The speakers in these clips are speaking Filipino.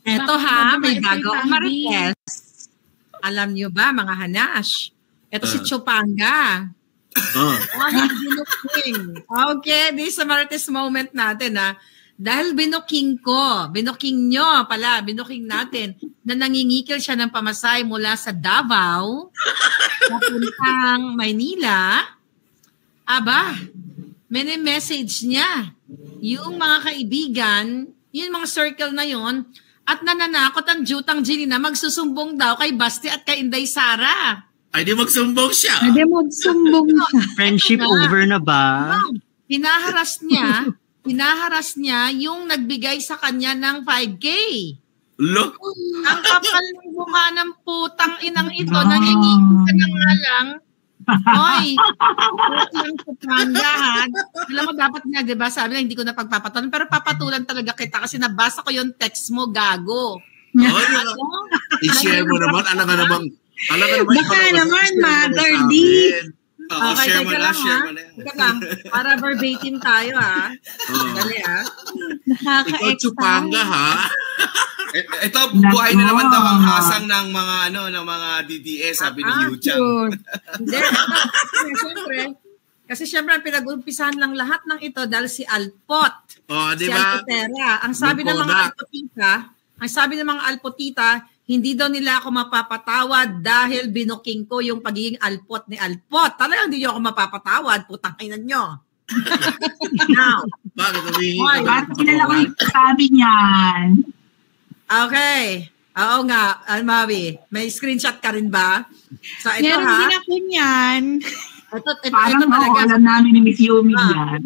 Eto ha, may bago ang Marites. Alam nyo ba, mga Hanash? Ito si Chupanga. Okay, this is a Marites moment natin ha. Dahil binuking natin na nangingikil siya ng pamasay mula sa Davao papuntang Maynila. Aba, message niya yung mga kaibigan, yung mga circle na yon, at nananakot ang Jutang Ginny na magsusumbong daw kay Basti at kay Inday Sara. Ay, di magsumbong siya. Friendship over na ba? Pinaharas niya yung nagbigay sa kanya ng 5K. Look. Ang kapal ng bunga ng putang inang ito, nangingigil ka na nga lang. Hoy, ang Chupanga ha. Alam mo, dapat nga, diba, sabi lang, hindi ko na pagpapatulan, pero papatulan talaga kita kasi nabasa ko yung text mo, gago. I-share mo naman, alam ka naman. Baka naman, Mother D. Okay, share mo na. Teka lang, para verbatim tayo ha. Dali ha. Ikaw, Chupanga ha. Ito, buhay na naman daw ang hasang ng mga ng mga DDS, sabi ni Yu Chang. Siyempre, pinag-umpisahan lang lahat ng ito dahil si Alpot. Si Alpotera. Ang sabi ng mga Alpotita, hindi daw nila ako mapapatawad dahil binuking ko yung pagiging alpot ni Alpot. Talagang hindi nyo ako mapapatawad. Putang kainan nyo. Now. Bakit? Bakit nila ko sabi niyan? Okay. Oo nga, Almawi. May screenshot ka rin ba? So, ito meron din ako niyan. Parang alam namin ni Miss Yumi yan.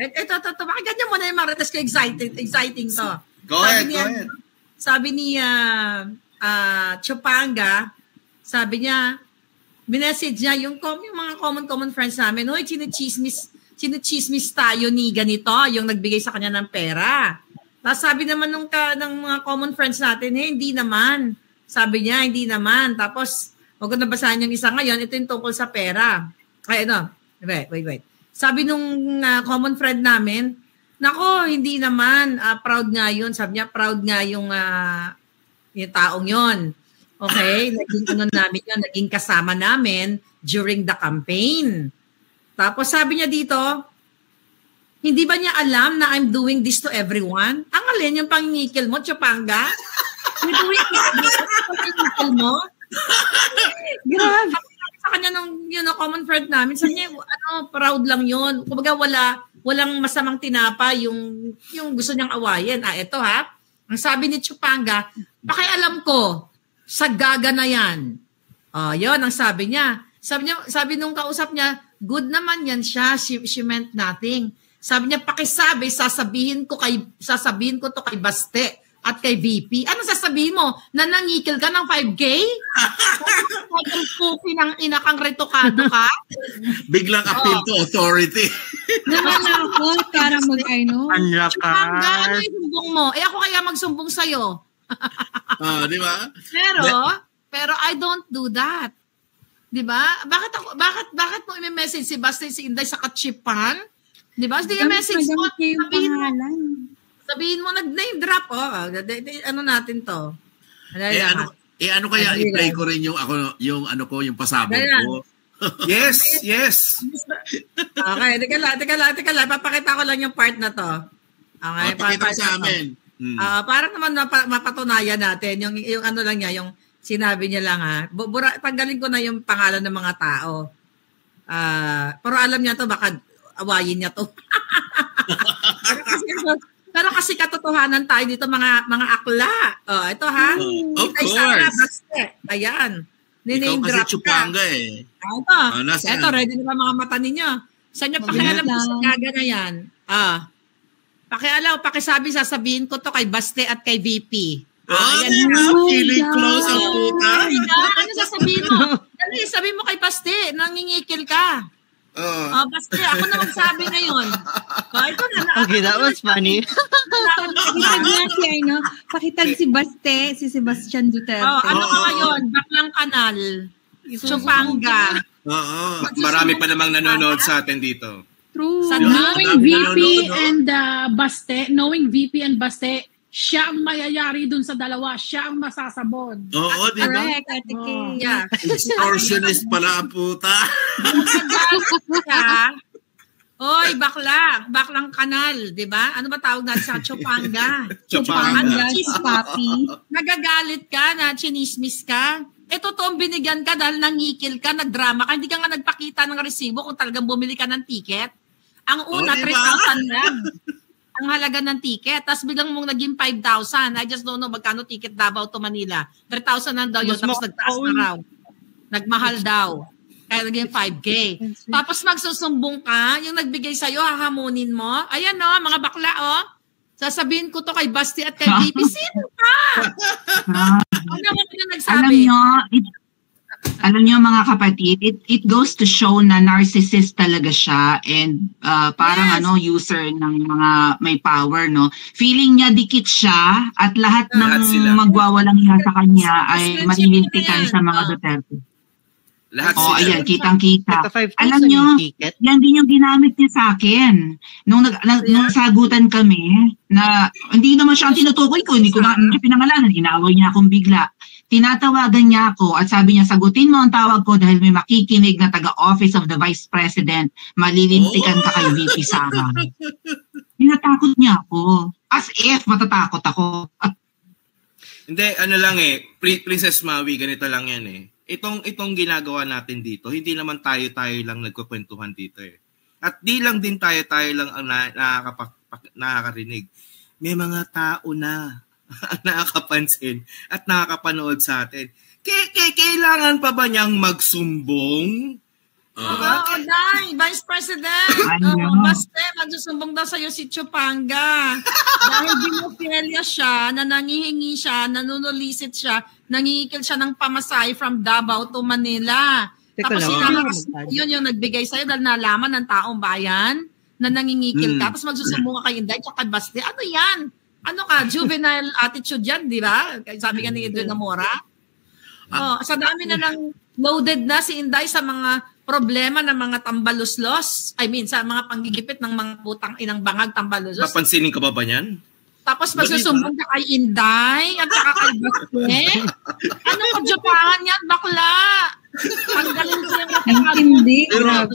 Ito. Bakit ganyan mo na yung Marites ko? Exciting to. Go ahead. Sabi ni Chupanga, sabi niya, minessage niya yung mga common friends namin, hoy, chinichismis tayo ni ganito, yung nagbigay sa kanya ng pera. Tapos sabi naman ng mga common friends natin, hindi naman. Sabi niya, hindi naman. Tapos, wag ko nabasahan yung isa ngayon, ito yung tungkol sa pera. Ay, wait. Sabi nung common friend namin, nako, hindi naman. Proud nga yun. Sabi niya, proud nga yung taong yun. Okay? Naging kasama namin during the campaign. Tapos sabi niya dito, hindi ba niya alam na I'm doing this to everyone? Ang alin yung pangingikil mo, Chupanga? You're doing this pangingikil mo? Grabe. Sa kanya nung common friend namin, sabi niya, proud lang yun. Kumbaga walang masamang tinapa yung gusto niyang awayin. Ito ha. Ang sabi ni Chupanga, pakialam ko, sa gaga na yan. Yun ang sabi niya. Sabi nung kausap niya, good naman yan siya. She meant nothing. Sabi niya, pakisabi, sasabihin ko to kay Baste at kay VP. Ano sasabihin mo? Na nangikil ka ng 5K? Pupi ng inakang retokado ka? Biglang appeal to authority. Naman ako para Chupanga, ano yung sumbong mo? Ako kaya magsumbong sa'yo. Di ba? Pero I don't do that. Di ba? Bakit mo i-message si Basta si Inday sa kachipan? Di ba? Sige, message mo. Sabihin mo, nag-name drop. Ano natin to? Ano kaya i-play ko rin yung pasabog ko? Yes. Okay, teka lang. Papakita ko lang yung part na to. Okay, pakita sa amin. Para naman mapatunayan natin yung ano lang niya, yung sinabi niya lang ha. Tanggalin ko na yung pangalan ng mga tao. Pero alam niya to, baka awayin niya to. pero kasi katotohanan tayo dito mga akla. Ito ha. Of course. Ayan. Ikaw kasi Chupanga eh. Ito, ready na ba mga mata ninyo? Saan niyo pakialam po sa gaga na yan? Pakisabi, sasabihin ko to kay Baste at kay VP. Feeling close ang puta. Ano sasabihin mo? Sabihin mo kay Baste, nangingikil ka. Baste, ako na magsabi ngayon. Okay, that was funny. Pakitag si Baste, si Sebastian Duterte. Ano ka ngayon? Baklang kanal. Chupanga. Marami pa namang nanonood sa atin dito. True. Knowing VP and Baste, siya ang mayayari dun sa dalawa. Siya ang masasabon. Oo, di ba? Correct, Ate Kay. Yeah. Extortionist pala ang puta. Oy, baklang kanal, 'di ba? Ano ba tawag natin sa Chupanga? Chupanga. Papi. Nagagalit ka na chinismis ka. Totoong binigyan ka dahil nangikil ka, nagdrama ka, hindi ka nga nagpakita ng resibo kung talagang bumili ka ng ticket. Ang una, diba? 3,000 lang. Ang halaga ng ticket. Tapos biglang mong naging 5,000. I just don't know magkano ticket Davao to Manila. 3,000 lang daw yun. Tapos nagtaas na raw. Nagmahal daw. Kaya naging 5K. Tapos magsusumbong ka, yung nagbigay sa'yo, hahamunin mo. Ayan mga bakla sasabihin ko to kay Basti at kay VP. Sino ka? Ano naman na nagsabi? Alam niyo mga kapatid, it goes to show na narcissist talaga siya and parang user ng mga may power, no? Feeling niya dikit siya at lahat ng magwawalang hiya sa kanya ay malilintikan sa mga Duterte. Lahat ayan, kitang-kita. Alam nyo, yan din yung ginamit niya sa akin. Nung sagutan kami, na hindi naman siya ang tinutukoy ko, hindi ko na pinangalanan, inaway niya akong bigla. Tinatawagan niya ako at sabi niya, sagutin mo ang tawag ko dahil may makikinig na taga-Office of the Vice President, malilintikan ka kay VP Sara. Tinatakot niya ako. As if matatakot ako. Hindi, Princess Maui, ganito lang yan Itong ginagawa natin dito, hindi naman tayo lang nagkukwentuhan dito At di lang din tayo lang ang nakakarinig. May mga tao na nakakapansin at nakakapanood sa atin. Kailangan pa ba niyang magsumbong? Day, Vice President. Basta, magsusumbong daw sa'yo si Chupanga. Dahil binofelia siya, na nangihingi siya, nanunulisit siya, nangingikil siya ng pamasahe from Davao to Manila. Tapos yun yung nagbigay sa'yo dahil nalaman ng taong bayan na nangingikil ka. Tapos magsusumbong ka kay Inday tsaka Basti. Ano yan? Ano ka? Juvenile attitude yan, di ba? Sabi ka ni Edwin Namora. Sa dami na lang loaded na si Inday sa mga problema ng mga tambaluslos. I mean, sa mga panggigipit ng mga putang inang bangag tambaluslos. Papansinin ka ba niyan? Tapos magsusumbong ka kay Inday at saka kay Basti. Ano kadyapahan yan, bakla? Tanggalin ko yung hindi, grabe.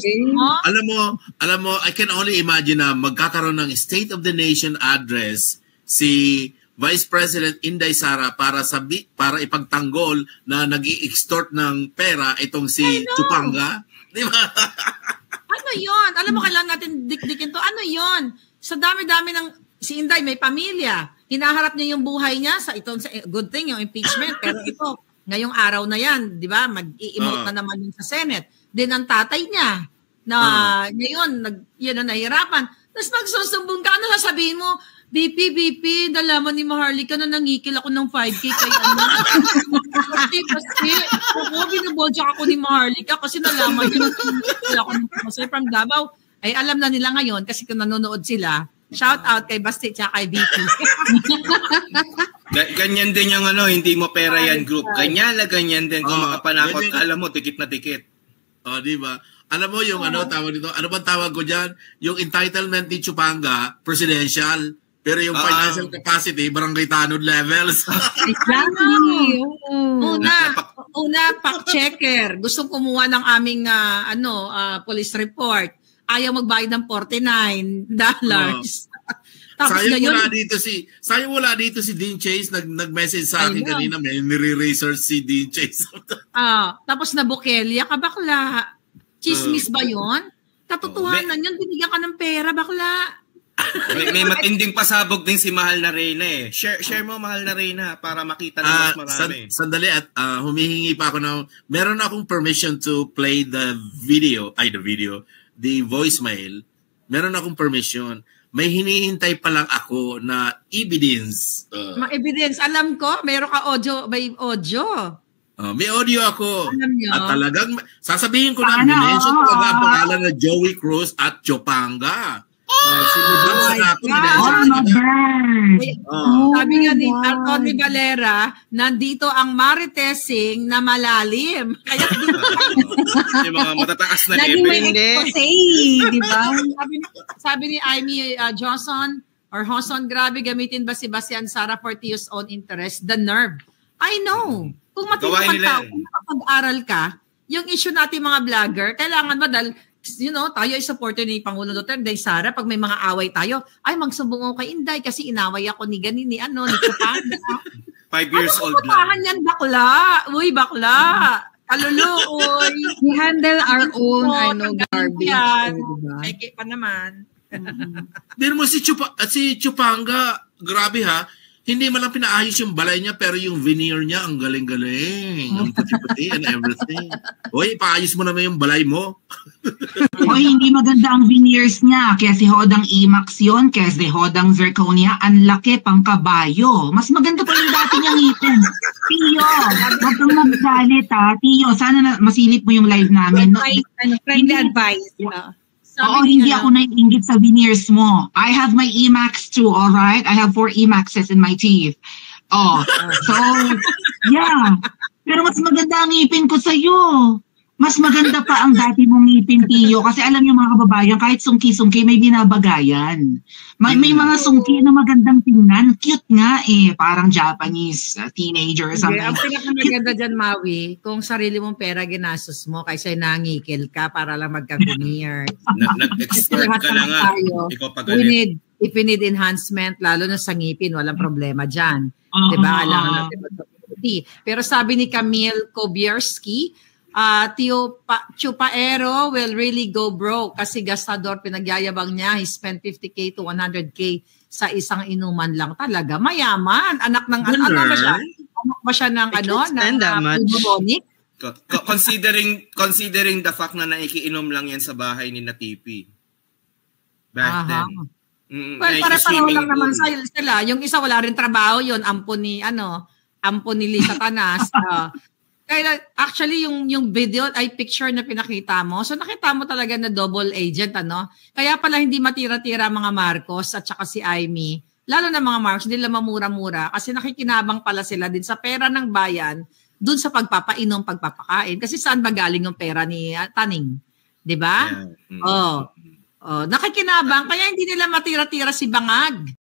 Alam mo, I can only imagine na magkakaroon ng State of the Nation address si Vice President Inday Sara para ipagtanggol na nag-i-extort ng pera itong si Chupanga. Di ba? Ano yon? Alam mo, kailangan natin dikdikin to. Ano yon? Sa dami-dami ng si Inday may pamilya. Hinaharap niya yung buhay niya sa good thing yung impeachment. Pero ito, ngayong araw na yan, di ba? Mag-i-emote na naman yun sa Senate. Then ang tatay niya na ngayon, yan na nahihirapan. Tapos magsusumbong ka, ano sasabihin mo? BP, nalaman ni Maharlika na nangikil ako ng 5K kay kasi binubodyak ako ni Maharlika kasi nalaman yun na nangikil ako ng pamasahe from Davao. Ay alam na nila ngayon kasi kung nanonood sila. Shout out kay Basti at kay BP. Ganyan din yung hindi mo pera yan group. Ganyan din kung makapanakot ka, alam mo, tikit na tikit. Di ba? Alam mo yung tawag dito? Ano bang tawag ko dyan? Yung entitlement ni Chupanga, presidential. Pero yung financial capacity, barangay tanod levels. Exactly. Una, fact checker. Gustong kumuha ng aming police report. Ayaw magbayad ng $49. Tapos sayang wala dito si Dean Chase nag-message sa akin kanina, may nire-research si Dean Chase. Tapos nabukelya ka bakla. Chismis ba 'yon? Katotohanan 'yon, binigyan ka ng pera bakla. may matinding pasabog din si Mahal na Reyna Share mo Mahal na Reyna para makita na mas marami. Sandali at humihingi pa ako ng meron akong permission to play the voicemail. Meron akong permission. May hinihintay pa lang ako na evidence. Evidence. Alam ko, meron ka audio. May audio. May audio ako. At talagang, sasabihin ko na, minention talaga ang pangalan na Joey Cruz at Chupanga. Sabi nga ni Tony Valera, nandito ang maritesing na malalim. Kaya yung mga matataas na level. Laging may expose, di ba? Sabi ni Amy Johnson, Or Hoson, grabe, gamitin ba si Bastian Sara for Tio's own interest? The nerve. I know. Kung matino kang tao, kung nakapag-aral ka, yung issue natin mga vlogger, kailangan ba dahil, tayo ay supporter ni Pangulo Duterte, Sara, pag may mga away tayo, ay magsumbong ako kay Inday kasi inaway ako ni ni Chupanga. 5 years old lang. Yan, bakla. Uy, bakla. Kaluluoy. We handle our own, garbage. Eke pa naman. Pero mo si Chupanga, grabe ha, hindi man lang pinaayos yung balay niya pero yung veneer niya ang galing-galing. Ang puti-puti and everything. Hoy, paayos mo naman yung balay mo. Hoy, hindi maganda ang veneers niya. Kaya si Hodang IMAX yun, kaya si Hodang Zirconia, ang laki pang kabayo. Mas maganda pa yung dati niyang ngipin. Tiyo, huwag kang magagalit ha. Tiyo, sana masilip mo yung live namin. Friendly advice. Oo, hindi ako naiinggit sa veneers mo. I have my IMAX too, alright? I have 4 IMAXs in my teeth. So, yeah. Pero mas maganda ang ngipin ko sa'yo. Mas maganda pa ang dati mong ngipin, Tiyo. Kasi alam niyo mga kababayan, kahit sungki-sungki, may binabagayan. May mga sungki na magandang tingnan. Cute nga parang Japanese teenager or something. Ang pinakamaganda dyan, Maui, kung sarili mong pera ginastos mo, kaysa nangikil ka para lang magka-veneer. Nag-extort ka lang nga. Ikaw pagalit. If we need enhancement, lalo na sa ngipin, walang problema dyan. Diba? Alam natin mag-puti. Pero sabi ni Camille Kobierski, Tio Chupaero will really go broke kasi gastador, pinagyayabang niya. He spent 50K to 100K sa isang inuman lang talaga. Mayaman. Anak ng ano ba siya? Anak ba siya ng Plutonic? Considering the fact na naikiinom lang yan sa bahay ni Natipi. Back then. Well, pare-pareho lang naman sila. Yung isa wala rin trabaho yun. Ampo ni Lisa Tanas. Kaya actually yung video ay picture na pinakita mo. So nakita mo talaga na double agent Kaya pala hindi matira-tira mga Marcos at saka si Amy. Lalo na mga Marcos, hindi lang mamura-mura kasi nakikinabang pala sila din sa pera ng bayan dun sa pagpapainom, pagpapakain. Kasi saan ba galing yung pera ni Taning? 'Di ba? Nakikinabang kaya hindi nila matira-tira si Bangag.